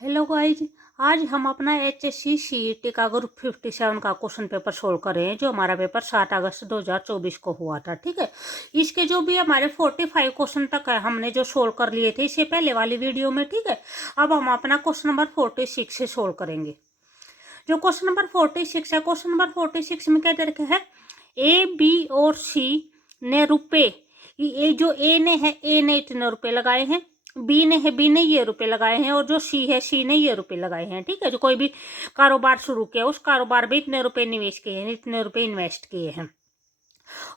Hello guys. आज हम अपना HSC CET का ग्रुप 57 का क्वेश्चन पेपर सोल्व कर रहे हैं, जो हमारा पेपर 7 अगस्त 2024 को हुआ था। ठीक है, इसके जो भी हमारे 45 क्वेश्चन तक है हमने जो सोल्व कर लिए थे इससे पहले वाली वीडियो में। ठीक है, अब हम अपना क्वेश्चन नंबर 46 से सोल्व करेंगे। जो क्वेश्चन नंबर 46 है, क्वेश्चन नंबर 46 में क्या दे रखा है, A, B और C ने रुपए, ये जो A ने है, A ने इतने रुपए लगाए हैं, बी ने ये रुपए लगाए हैं, और जो सी है, सी ने ये रुपए लगाए हैं। ठीक है, जो कोई भी कारोबार शुरू किया उस कारोबार में इतने रुपए निवेश किए हैं, इतने रुपए इन्वेस्ट किए हैं।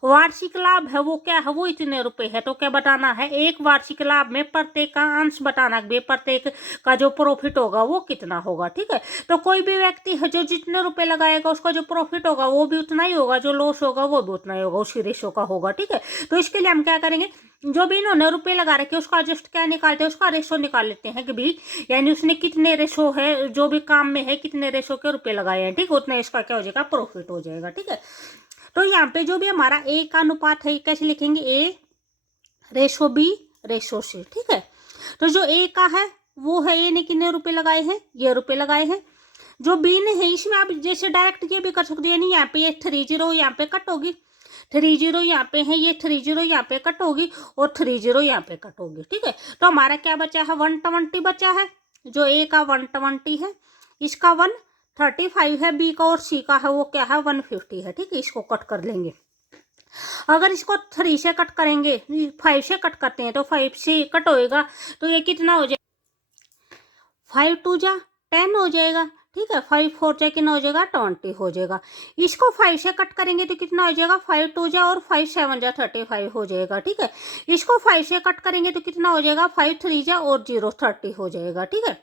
वार्षिक लाभ है वो क्या है, वो इतने रुपए है। तो क्या बताना है, एक वार्षिक लाभ में प्रत्येक का अंश बताना, प्रत्येक का जो प्रॉफिट होगा वो कितना होगा। ठीक है, तो कोई भी व्यक्ति है जो जितने रुपए लगाएगा उसका जो प्रॉफिट होगा वो भी उतना ही होगा, जो लॉस होगा वो भी उतना ही होगा, उसी रेशो का होगा। ठीक है, तो इसके लिए हम क्या करेंगे, जो भी इन्होंने रुपए लगा रखे उसका जस्ट क्या निकालते हैं, उसका रेशो निकाल लेते हैं कि भाई यानी उसने कितने रेशो है, जो भी काम में है कितने रेशो के रुपए लगाए हैं। ठीक है, उतना इसका क्या हो जाएगा, प्रॉफिट हो जाएगा। ठीक है, तो यहाँ पे जो भी हमारा ए का अनुपात है कैसे लिखेंगे, ए रेशो बी रेशो सी। ठीक है, तो जो ए का है वो है, ए ने कितने रुपए लगाए हैं, ये रुपए लगाए हैं। जो बी ने है इसमें आप जैसे डायरेक्ट ये भी कर सकते हैं, यहाँ पे ये 30 यहाँ पे कट होगी, 30 यहाँ पे है, ये 30 यहाँ पे कट होगी, और 30 यहाँ पे कट होगी। ठीक है, तो हमारा क्या बचा है, 120 बचा है। जो ए का 120 है, इसका 135 है, बी का और सी का है वो क्या है, 150 है। ठीक है, इसको कट कर लेंगे। अगर इसको 3 से कट करेंगे, 5 से कट करते हैं तो 5 से कट होएगा, तो ये कितना हो जाएगा, 5 2 जा 10 हो जाएगा। ठीक है, 5 4 जा कितना हो जाएगा, 20 हो जाएगा। इसको 5 से कट करेंगे तो कितना हो जाएगा, 5 2 जा और 5 7 जा 35 हो जाएगा। ठीक है, इसको 5 से कट करेंगे तो कितना हो जाएगा, 5 3 जा और 0 30 हो जाएगा। ठीक है,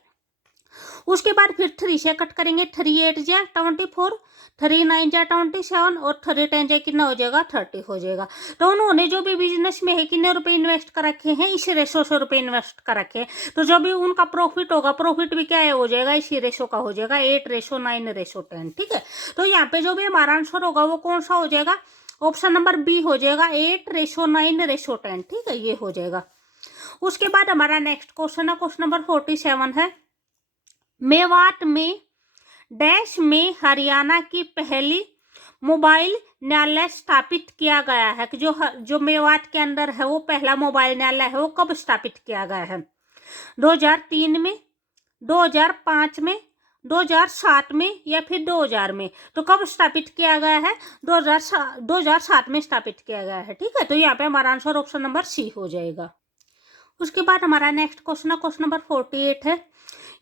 उसके बाद फिर 3 से कट करेंगे, 3 8 जा 24, 3 9 जा 27 और 3 10 जा कितना हो जाएगा, 30 हो जाएगा। तो उन्होंने जो भी बिजनेस में है कितने रुपए इन्वेस्ट कर रखे हैं, इसी रेशो से रुपए इन्वेस्ट कर रखे हैं। तो जो भी उनका प्रॉफिट होगा, प्रॉफिट भी क्या है हो जाएगा, इसी रेशो का हो जाएगा, 8:9:10। ठीक है, तो यहाँ पे जो भी हमारा आंसर होगा वो कौन सा हो जाएगा, ऑप्शन नंबर बी हो जाएगा, 8:9:10। ठीक है, ये हो जाएगा। उसके बाद हमारा नेक्स्ट क्वेश्चन है, क्वेश्चन नंबर 47 है, मेवात में डैश में हरियाणा की पहली मोबाइल न्यायालय स्थापित किया गया है। कि जो मेवात के अंदर है वो पहला मोबाइल न्यायालय है वो कब स्थापित किया गया है, 2003 में, 2005 में, 2007 में या फिर 2000 में। तो कब स्थापित किया गया है, 2007 में स्थापित किया गया है। ठीक है, तो यहाँ पे हमारा आंसर ऑप्शन नंबर सी हो जाएगा। उसके बाद हमारा नेक्स्ट क्वेश्चन है, क्वेश्चन नंबर 48 है,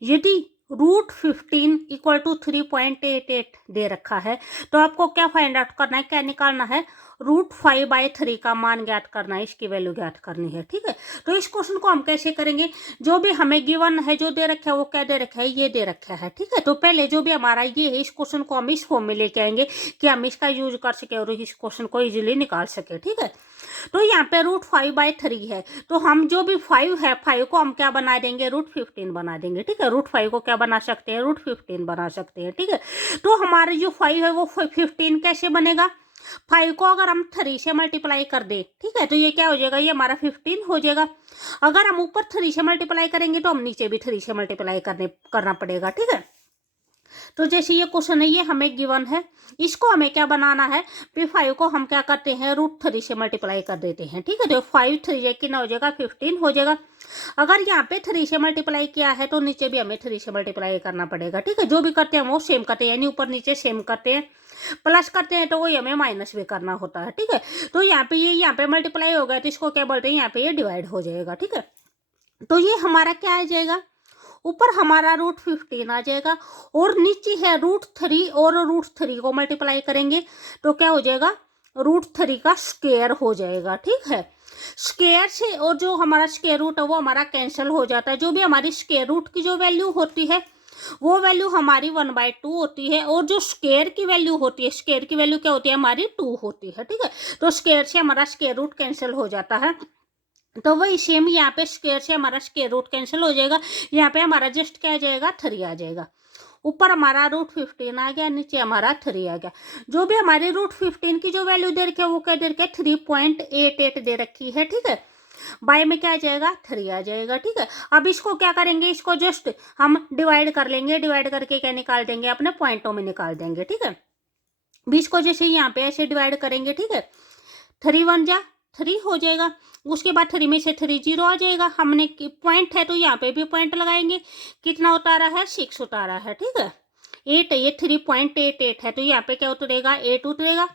यदि √15 = 3.88 दे रखा है तो आपको क्या फाइंड आउट करना है, क्या निकालना है, √5/3 का मान ज्ञात करना है, इसकी वैल्यू ज्ञात करनी है। ठीक है, तो इस क्वेश्चन को हम कैसे करेंगे, जो भी हमें गिवन है, जो दे रखा है वो क्या दे रखा है, ये दे रखा है। ठीक है, तो पहले जो भी हमारा ये है इस क्वेश्चन को हम इस फॉर्म में लेके आएंगे कि हम इसका यूज कर सके और इस क्वेश्चन को इजीली निकाल सके। ठीक है, तो यहाँ पे √5/3 है, तो हम जो भी 5 है, 5 को हम क्या बना देंगे, √15 बना देंगे। ठीक है, √5 को क्या बना सकते हैं, √15 बना सकते हैं। ठीक है, तो हमारे जो 5 है वो 15 कैसे बनेगा, 5 को अगर हम 3 से मल्टीप्लाई कर दे, ठीक है, तो ये क्या हो जाएगा, ये हमारा 15 हो जाएगा। अगर हम ऊपर 3 से मल्टीप्लाई करेंगे तो हम नीचे भी 3 से मल्टीप्लाई करना पड़ेगा। ठीक है, तो जैसे ये क्वेश्चन है ये हमें गिवन है, इसको हमें क्या बनाना है, फिर 5 को हम क्या करते हैं, √3 से मल्टीप्लाई कर देते हैं। ठीक है, तो 5 3 कितना हो जाएगा, 15 हो जाएगा। अगर यहाँ पे 3 से मल्टीप्लाई किया है तो नीचे भी हमें 3 से मल्टीप्लाई करना पड़ेगा। ठीक है, जो भी करते हैं वो सेम करते हैं, यानी ऊपर नीचे सेम करते हैं, प्लस करते हैं तो वही हमें माइनस भी करना होता है। ठीक है, तो यहाँ पे ये यहाँ पे मल्टीप्लाई हो गया तो इसको क्या बोलते हैं, यहाँ पे ये डिवाइड हो जाएगा। ठीक है, तो ये हमारा क्या आ जाएगा, ऊपर हमारा √15 आ जाएगा और नीचे है √3, और √3 को मल्टीप्लाई करेंगे तो क्या हो जाएगा, √3 का स्क्वायर हो जाएगा। ठीक है, स्क्वायर से और जो हमारा स्क्वायर रूट है वो हमारा कैंसिल हो जाता है। जो भी हमारी स्क्वायर रूट की जो वैल्यू होती है वो वैल्यू हमारी 1/2 होती है, और जो स्क्वायर की वैल्यू होती है, स्क्वायर की वैल्यू क्या होती है, हमारी 2 होती है। ठीक है, तो स्क्वायर से हमारा स्क्वायर रूट कैंसिल हो जाता है, तो वही सेम यहाँ पे स्क्वायर से हमारा स्क्वायर रूट कैंसिल हो जाएगा, यहाँ पे हमारा जस्ट क्या आ जाएगा, 3 आ जाएगा। ऊपर हमारा √15 आ गया, नीचे हमारा 3 आ गया। जो भी हमारे √15 की जो वैल्यू दे रखी है वो क्या दे रखी है, 3.88 दे रखी है। ठीक है, बाय में क्या आ जाएगा 3 आ जाएगा, ठीक है। अब इसको क्या करेंगे, इसको जस्ट हम डिवाइड कर लेंगे, डिवाइड करके क्या निकाल देंगे, अपने पॉइंटों में निकाल देंगे, ठीक है। 20 को जैसे यहाँ पे ऐसे डिवाइड करेंगे, ठीक है, 3 1 जा 3 हो जाएगा। उसके बाद 3 में से 3 0 आ जाएगा। हमने पॉइंट है तो यहाँ पे भी पॉइंट लगाएंगे। कितना उतारा है, 6 उतारा है, ठीक है। 8 ये 3.88 है तो यहाँ पे क्या उतरेगा, 8 उतरेगा।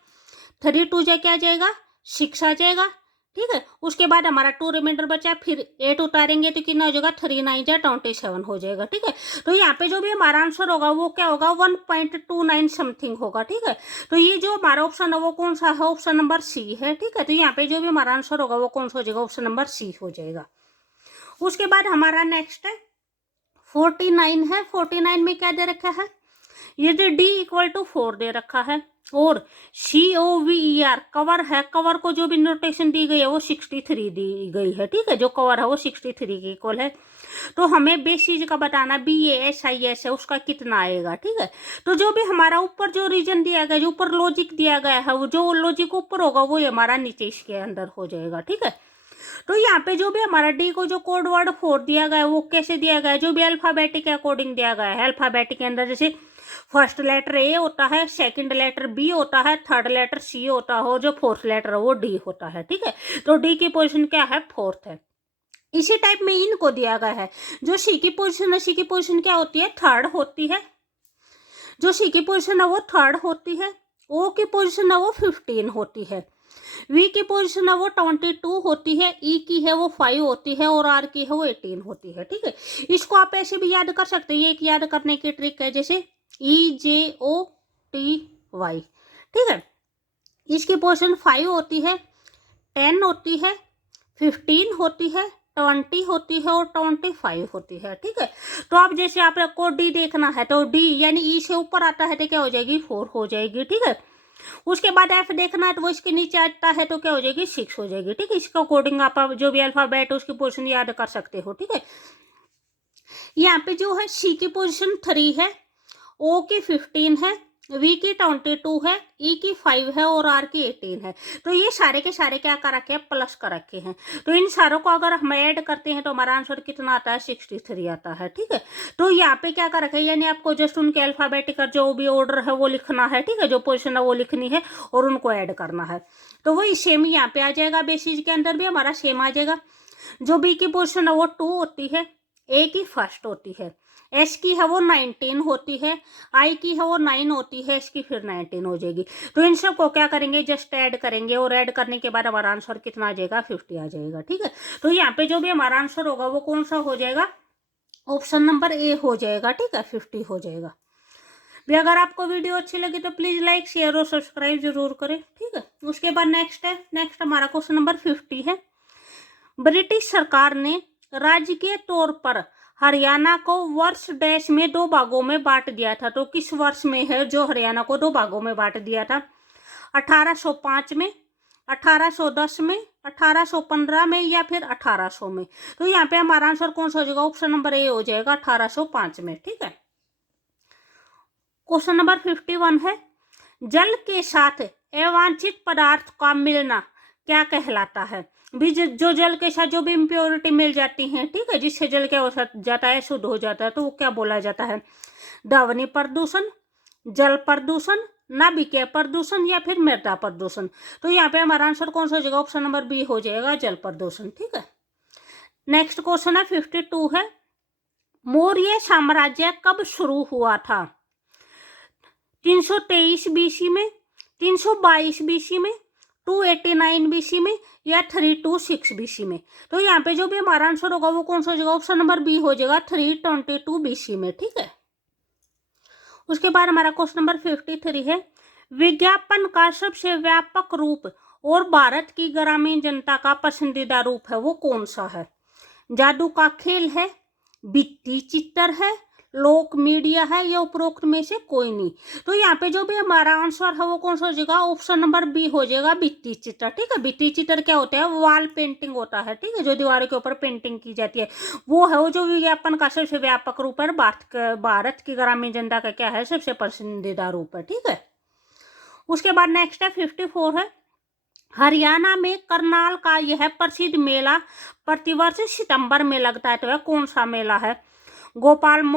3 2 जा क्या आ जाएगा, 6 आ जाएगा, ठीक है। उसके बाद हमारा 2 रिमाइंडर बचा, फिर 8 उतारेंगे तो कितना हो जाएगा, 3 9 जा 27 हो जाएगा, ठीक है। तो यहाँ पे जो भी हमारा आंसर होगा वो क्या होगा, 1.29 समथिंग होगा, ठीक है। तो ये जो हमारा ऑप्शन है वो कौन सा है, ऑप्शन नंबर सी है, ठीक है। तो यहाँ पे जो भी हमारा आंसर होगा वो कौन सा हो जाएगा, ऑप्शन नंबर सी हो जाएगा। उसके बाद हमारा नेक्स्ट है 49 है। 49 में क्या दे रखा है, ये जो D = 4 दे रखा है और COVER कवर है। कवर को जो भी नोटेशन दी गई है वो 63 दी गई है, ठीक है। जो कवर है वो 63 के इक्वल है। तो हमें बेसिस का बताना BASIS है उसका कितना आएगा, ठीक है। तो जो भी हमारा ऊपर जो रीजन दिया गया, जो ऊपर लॉजिक दिया गया है, वो जो लॉजिक ऊपर होगा वो हमारा नीचे इसके अंदर हो जाएगा, ठीक है। तो यहाँ पे जो भी हमारा D को जो कोड वर्ड 4 दिया गया है वो कैसे दिया गया है, जो भी अल्फाबेटिक के अकॉर्डिंग दिया गया है। अल्फाबेटिक के अंदर जैसे फर्स्ट लेटर A होता है, सेकंड लेटर B होता है, थर्ड लेटर C होता है और जो फोर्थ लेटर है वो D होता है, ठीक है। तो D की पोजीशन क्या है, 4th है। इसी टाइप में इनको दिया गया है। जो C की पोजीशन है, C की पोजीशन क्या होती है, 3rd होती है। जो C की पोजीशन है वो 3rd होती है। O की पोजीशन है वो 15 होती है। V की पोजीशन है वो 22 होती है। E की है वो 5 होती है और R की है वो 18 होती है, ठीक है। इसको आप ऐसे भी याद कर सकते हैं, ये एक याद करने की ट्रिक है, जैसे EJOTY, ठीक है। इसकी पोजीशन 5 होती है, 10 होती है, 15 होती है, 20 होती है और 25 होती है, ठीक है। तो अब जैसे आपको D देखना है तो D यानी E से ऊपर आता है तो क्या हो जाएगी, 4 हो जाएगी, ठीक है। उसके बाद F देखना है तो वो इसके नीचे आता है तो क्या हो जाएगी, 6 हो जाएगी, ठीक है। इसके अकॉर्डिंग आप जो भी अल्फाबेट है उसकी पोजीशन याद कर सकते हो, ठीक है। यहाँ पे जो है C की पोजीशन 3 है, O की 15 है, V की 22 है, E की 5 है और R की 18 है। तो ये सारे के सारे क्या कर रखे हैं, प्लस कर रखे हैं। तो इन सारों को अगर हम ऐड करते हैं तो हमारा आंसर कितना आता है, 63 आता है, ठीक है। तो यहाँ पे क्या कर रखे हैं, यानी आपको जस्ट उनके अल्फाबेटिक जो भी ऑर्डर है वो लिखना है, ठीक है। जो पोजीशन है वो लिखनी है और उनको ऐड करना है। तो वही सेम यहाँ पे आ जाएगा, बेसिस के अंदर भी हमारा सेम आ जाएगा। जो B की पोजीशन है वो 2 होती है, A की 1st होती है, S की है वो 19 होती है, I की है वो 9 होती है, S की फिर 19 हो जाएगी। तो इन सब को क्या करेंगे, जस्ट ऐड करेंगे और ऐड करने के बाद हमारा आंसर कितना आ जाएगा, 50 आ जाएगा, ठीक है। तो यहाँ पे जो भी हमारा आंसर होगा वो कौन सा हो जाएगा, ऑप्शन नंबर A हो जाएगा, ठीक है, 50 हो जाएगा। भी अगर आपको वीडियो अच्छी लगी तो प्लीज़ लाइक शेयर और सब्सक्राइब जरूर करें, ठीक है। उसके बाद नेक्स्ट हमारा क्वेश्चन नंबर 50 है। ब्रिटिश सरकार ने राजकीय तौर पर हरियाणा को वर्ष डैश में 2 भागों में बांट दिया था। तो किस वर्ष में है जो हरियाणा को 2 भागों में बांट दिया था, 1805 में, 1810 में, 1815 में या फिर 1800 में। तो यहाँ पे हमारा आंसर कौन सा हो जाएगा, ऑप्शन नंबर A हो जाएगा, 1805 में, ठीक है। क्वेश्चन नंबर 51 है, जल के साथ अवांछित पदार्थ का मिलना क्या कहलाता है। भी जो जल के साथ जो भी इम्प्योरिटी मिल जाती है, ठीक है, जिससे जल क्या हो जाता है, शुद्ध हो जाता है, तो वो क्या बोला जाता है, ध्वनि प्रदूषण, जल प्रदूषण, नाभिकीय प्रदूषण या फिर मृदा प्रदूषण। तो यहाँ पे हमारा आंसर कौन सा हो जाएगा, ऑप्शन नंबर B हो जाएगा, जल प्रदूषण, ठीक है। नेक्स्ट क्वेश्चन है 52 है, मौर्य साम्राज्य कब शुरू हुआ था, 323 BC में, 322 BC में, 289 BC में या 326 BC में। तो यहाँ पे जो भी हमारा आंसर होगा वो कौन सा हो जाएगा, ऑप्शन नंबर B हो जाएगा, 322 BC में, ठीक है। उसके बाद हमारा क्वेश्चन नंबर 53 है, विज्ञापन का सबसे व्यापक रूप और भारत की ग्रामीण जनता का पसंदीदा रूप है वो कौन सा है, जादू का खेल है, भित्ति चित्र है, लोक मीडिया है या उपरोक्त में से कोई नहीं। तो यहाँ पे जो भी हमारा आंसर है वो कौन सा हो जाएगा, ऑप्शन नंबर B हो जाएगा, भित्ति चित्र, ठीक है। भित्ति चित्र क्या होता है, वॉल पेंटिंग होता है, ठीक है, जो दीवारों के ऊपर पेंटिंग की जाती है वो है वो जो विज्ञापन का सबसे व्यापक रूप है, भारत की ग्रामीण जनता का क्या है, सबसे पसंदीदा रूप है, ठीक है। उसके बाद नेक्स्ट है 54 है, हरियाणा में करनाल का यह प्रसिद्ध मेला प्रतिवर्ष सितंबर में लगता है। तो वह कौन सा मेला है? गोपाल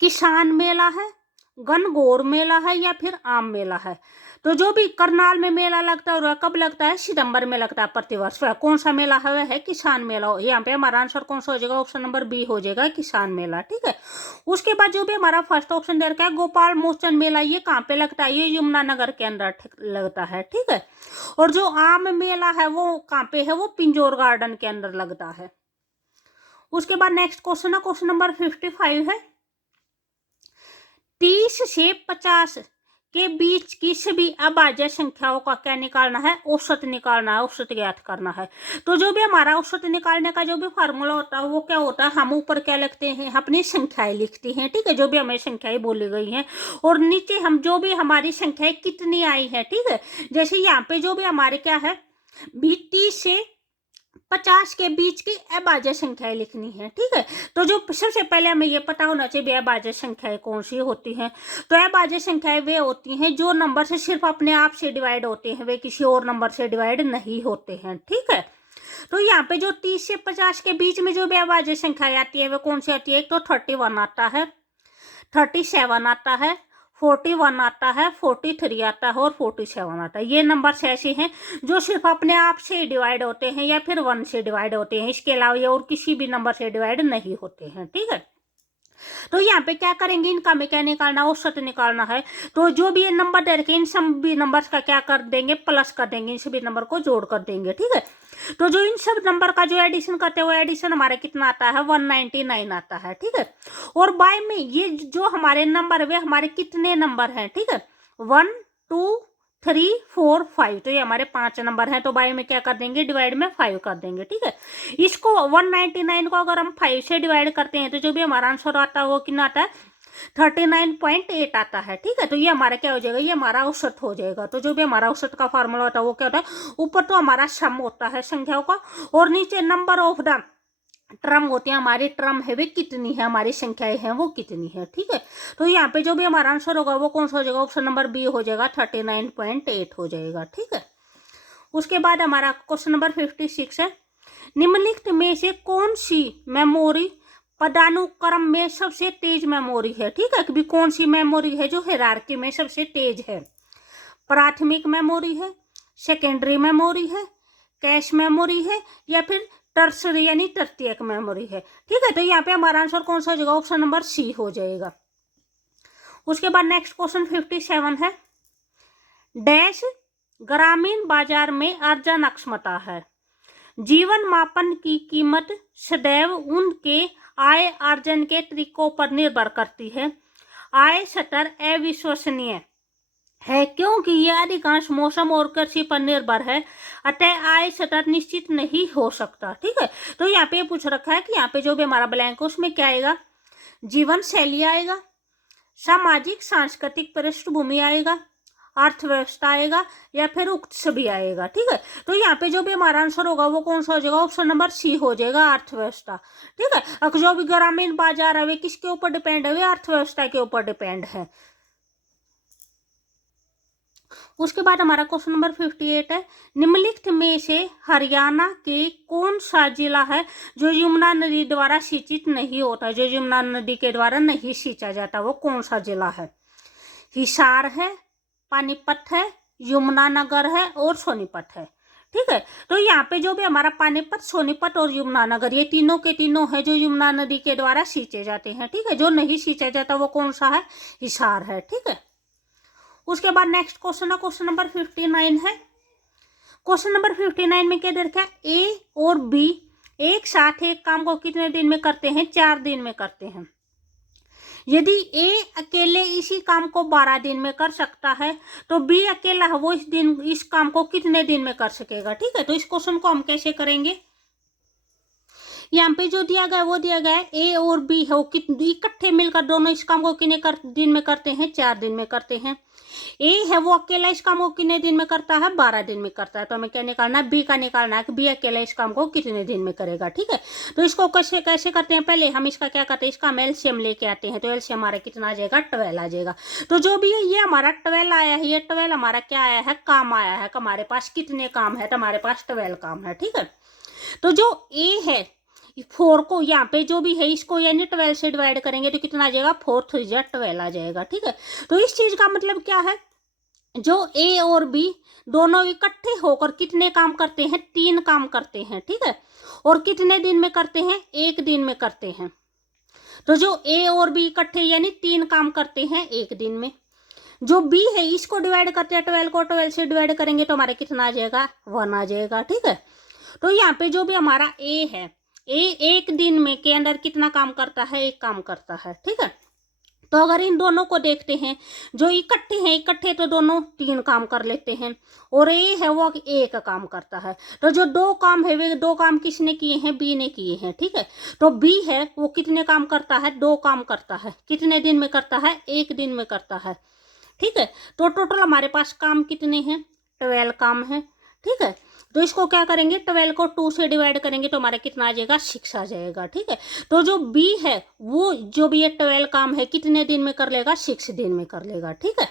किसान मेला है, गणगौर मेला है, या फिर आम मेला है? तो जो भी करनाल में मेला लगता है वह कब लगता है? सितंबर में लगता है प्रतिवर्ष। वह कौन सा मेला है? वह है किसान मेला। यहाँ पे हमारा आंसर कौन सा हो जाएगा? ऑप्शन नंबर बी हो जाएगा, किसान मेला। ठीक है। उसके बाद जो भी हमारा फर्स्ट ऑप्शन दे रखा है गोपाल मोचन मेला, ये कहाँ पे लगता है? ये यमुनानगर के अंदर लगता है। ठीक है। और जो आम मेला है वो कहाँ पे है? वो पिंजौर गार्डन के अंदर लगता है। उसके बाद नेक्स्ट क्वेश्चन है, क्वेश्चन नंबर 55 है, 30 से 50 के बीच की सभी अभाज्य संख्याओं का क्या निकालना है? औसत निकालना है, औसत ज्ञात करना है। तो जो भी हमारा औसत निकालने का जो भी फार्मूला होता है वो क्या होता है? हम ऊपर क्या लिखते हैं? अपनी संख्याएं लिखती हैं। ठीक है, जो भी हमें संख्याएं बोली गई हैं, और नीचे हम जो भी हमारी संख्याएं कितनी आई है। ठीक है, जैसे यहाँ पे जो भी हमारे क्या है, 30 से 50 के बीच की अभाज्य संख्याएं लिखनी है। ठीक है, तो जो सबसे पहले हमें ये पता होना चाहिए अभाज्य संख्याएं कौन सी होती हैं। तो अभाज्य संख्याएं वे होती हैं जो नंबर से सिर्फ अपने आप से डिवाइड होते हैं, वे किसी और नंबर से डिवाइड नहीं होते हैं। ठीक है, तो यहाँ पे जो 30 से 50 के बीच में जो भी अभाज्य संख्याएं आती है वे कौन सी आती है? एक तो 31 आता है, 37 आता है, 41 आता है, 43 आता है, और 47 आता है। ये नंबर ऐसे हैं जो सिर्फ अपने आप से डिवाइड होते हैं या फिर 1 से डिवाइड होते हैं। इसके अलावा ये और किसी भी नंबर से डिवाइड नहीं होते हैं। ठीक है, तो यहाँ पे क्या करेंगे? इनका हमें क्या निकालना? औसत निकालना है। तो जो भी ये नंबर दे रखे इन सभी नंबर्स का क्या कर देंगे? प्लस कर देंगे, इन सभी नंबर को जोड़ कर देंगे। ठीक है, तो जो इन सब नंबर का जो एडिशन करते हैं वो एडिशन हमारे कितना आता है? 199 आता है। ठीक है, और बाय में ये जो हमारे नंबर वे हमारे कितने नंबर हैं? ठीक है, 1 2 3 4 5, तो ये हमारे 5 नंबर हैं। तो बाय में क्या कर देंगे? डिवाइड में 5 कर देंगे। ठीक है, इसको 199 को अगर हम 5 से डिवाइड करते हैं तो जो भी हमारा आंसर आता है वो कितना आता है? 39.8 आता है। ठीक है, तो ये हमारा क्या हो जाएगा? ये हमारा औसत हो जाएगा। तो जो भी हमारा औसत का फार्मूला होता है वो क्या होता है? ऊपर तो हमारा सम होता है संख्याओं का, और नीचे नंबर ऑफ द टर्म होती है। हमारी टर्म है वे कितनी है, हमारी संख्याएं हैं वो कितनी है। ठीक है, तो यहाँ पे जो भी हमारा आंसर होगा वो कौन सा हो जाएगा? ऑप्शन नंबर बी हो जाएगा, 39.8 हो जाएगा। ठीक है, उसके बाद हमारा क्वेश्चन नंबर 56 है, निम्नलिखित में से कौन सी मेमोरी पदानुक्रम में सबसे तेज मेमोरी है? ठीक है, कि कौन सी मेमोरी है जो हायरार्की में सबसे तेज है? प्राथमिक मेमोरी है, सेकेंडरी मेमोरी है, कैश मेमोरी है, या फिर टर्सरी यानी तृतीयक मेमोरी है? ठीक है, तो यहाँ पे हमारा आंसर कौन सा हो जाएगा? ऑप्शन नंबर सी हो जाएगा। उसके बाद नेक्स्ट क्वेश्चन 57 है, डैश ग्रामीण बाजार में अर्जन अक्षमता है। जीवन मापन की कीमत सदैव उनके आय अर्जन के तरीकों पर निर्भर करती है। आय स्तर अविश्वसनीय है क्योंकि यह अधिकांश मौसम और कृषि पर निर्भर है, अतः आय स्तर निश्चित नहीं हो सकता। ठीक है, तो यहाँ पे पूछ रखा है कि यहाँ पे जो भी हमारा ब्लैंक है उसमें क्या आएगा? जीवन शैली आएगा, सामाजिक सांस्कृतिक पृष्ठभूमि आएगा, अर्थव्यवस्था आएगा, या फिर उक्त सभी आएगा। ठीक है, तो यहाँ पे जो भी हमारा आंसर होगा वो कौन सा हो जाएगा? ऑप्शन नंबर सी हो जाएगा, अर्थव्यवस्था। ठीक है, अब जो भी ग्रामीण बाजार है वे किसके ऊपर डिपेंड है? वे अर्थव्यवस्था के ऊपर डिपेंड है। उसके बाद हमारा क्वेश्चन नंबर 58 है, निम्नलिखित में से हरियाणा के कौन सा जिला है जो यमुना नदी द्वारा सिंचित नहीं होता? जो यमुना नदी के द्वारा नहीं सिंचा जाता वो कौन सा जिला है? हिसार है, पानीपत है, यमुनानगर है, और सोनीपत है। ठीक है, तो यहाँ पे जो भी हमारा पानीपत, सोनीपत और यमुनानगर ये तीनों के तीनों है जो यमुना नदी के द्वारा सींचे जाते हैं। ठीक है, जो नहीं सींचा जाता वो कौन सा है? हिसार है। ठीक है, उसके बाद नेक्स्ट क्वेश्चन है, क्वेश्चन नंबर 59 है। क्वेश्चन नंबर 59 में क्या दे रखा है? ए और बी एक साथ एक काम को कितने दिन में करते हैं? 4 दिन में करते हैं। यदि ए अकेले इसी काम को 12 दिन में कर सकता है तो बी अकेला वो इस काम को कितने दिन में कर सकेगा? ठीक है, तो इस क्वेश्चन को हम कैसे करेंगे? यहाँ पे जो दिया गया वो दिया गया है ए और बी है, वो इकट्ठे मिलकर दोनों इस काम को कितने दिन में करते हैं, 4 दिन में करते हैं। ए है वो अकेला इस काम को कितने दिन में करता है, 12 दिन में करता है। तो हमें क्या निकालना है, बी का निकालना है कि बी अकेला इस काम को कितने दिन में करेगा। ठीक है, तो इसको कैसे कैसे करते हैं, पहले हम इसका क्या करते हैं, इसका हम एलसीएम लेके आते हैं। तो एलसीएम हमारा कितना आ जाएगा, 12 आ जाएगा। तो जो भी है ये हमारा 12 आया है, ये 12 हमारा क्या आया है, काम आया है। हमारे पास कितने काम है, तो हमारे पास 12 काम है। ठीक है, तो जो ए है 4 को यहाँ पे जो भी है इसको यानी 12 से डिवाइड करेंगे तो कितना आ जाएगा, 4 3 12 आ जाएगा। ठीक है, तो इस चीज का मतलब क्या है, जो ए और बी दोनों इकट्ठे होकर कितने काम करते हैं, 3 काम करते हैं। ठीक है, और कितने दिन में करते हैं, 1 दिन में करते हैं। तो जो ए और बी इकट्ठे यानी 3 काम करते हैं 1 दिन में। जो बी है इसको डिवाइड करते हैं 12 को, 12 से डिवाइड करेंगे तो हमारा कितना आ जाएगा, 1 आ जाएगा। ठीक है, तो यहाँ पे जो भी हमारा ए है, ए 1 दिन में के अंदर कितना काम करता है, 1 काम करता है। ठीक है, तो अगर इन दोनों को देखते हैं, जो इकट्ठे हैं, इकट्ठे तो दोनों 3 काम कर लेते हैं और ए है वो 1 काम करता है। तो जो 2 काम है वे 2 काम किसने किए हैं, बी ने किए हैं। ठीक है, तो बी है वो कितने काम करता है, 2 काम करता है। कितने दिन में करता है, 1 दिन में करता है। ठीक है, तो टोटल हमारे पास काम कितने हैं, 12 काम है। ठीक है, तो इसको क्या करेंगे, 12 को 2 से डिवाइड करेंगे तो हमारा कितना आ जाएगा, 6 आ जाएगा। ठीक है, तो जो बी है वो जो भी ये 12 काम है कितने दिन में कर लेगा, 6 दिन में कर लेगा। ठीक है,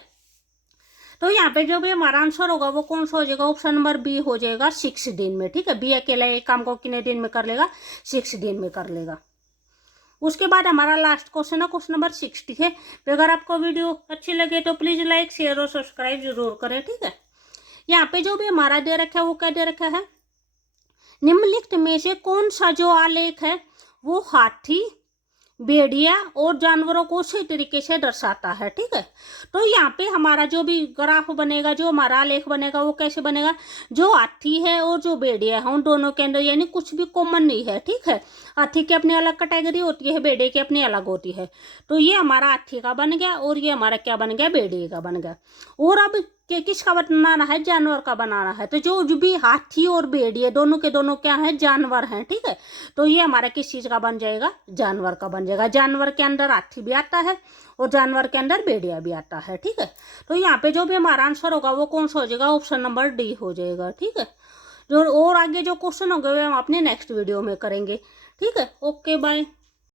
तो यहाँ पे जो भी हमारा आंसर होगा वो कौन सा हो जाएगा, ऑप्शन नंबर बी हो जाएगा, 6 दिन में। ठीक है, बी अकेला एक काम को कितने दिन में कर लेगा, 6 दिन में कर लेगा। उसके बाद हमारा लास्ट क्वेश्चन है, क्वेश्चन नंबर 60 है। तो अगर आपको वीडियो अच्छी लगे तो प्लीज लाइक शेयर और सब्सक्राइब जरूर करें। ठीक है, यहाँ पे जो भी हमारा दे रखा है वो क्या दे रखा है, निम्नलिखित में से कौन सा जो आलेख है वो हाथी, भेड़िया और जानवरों को सही तरीके से दर्शाता है। ठीक है, तो यहाँ पे हमारा जो भी ग्राफ बनेगा, जो हमारा आलेख बनेगा वो कैसे बनेगा, जो हाथी है और जो भेड़िया है उन दोनों के अंदर यानी कुछ भी कॉमन नहीं है। ठीक है, हाथी की अपनी अलग कैटेगरी होती है, भेड़िए की अपनी अलग होती है। तो ये हमारा हाथी का बन गया और ये हमारा क्या बन गया, भेड़िए का बन गया। और अब किसका बनाना है, जानवर का बनाना है। तो जो भी हाथी और भेड़िए दोनों के दोनों क्या है, जानवर हैं। ठीक है, तो ये हमारा किस चीज का बन जाएगा, जानवर का बन जाएगा। जानवर के अंदर हाथी भी आता है और जानवर के अंदर भेड़िया भी आता है। ठीक है, तो यहाँ पे जो भी हमारा आंसर होगा वो कौन सा हो जाएगा, ऑप्शन नंबर डी हो जाएगा। ठीक है, जो और आगे जो क्वेश्चन होंगे वे हम अपने नेक्स्ट वीडियो में करेंगे। ठीक है, ओके बाय।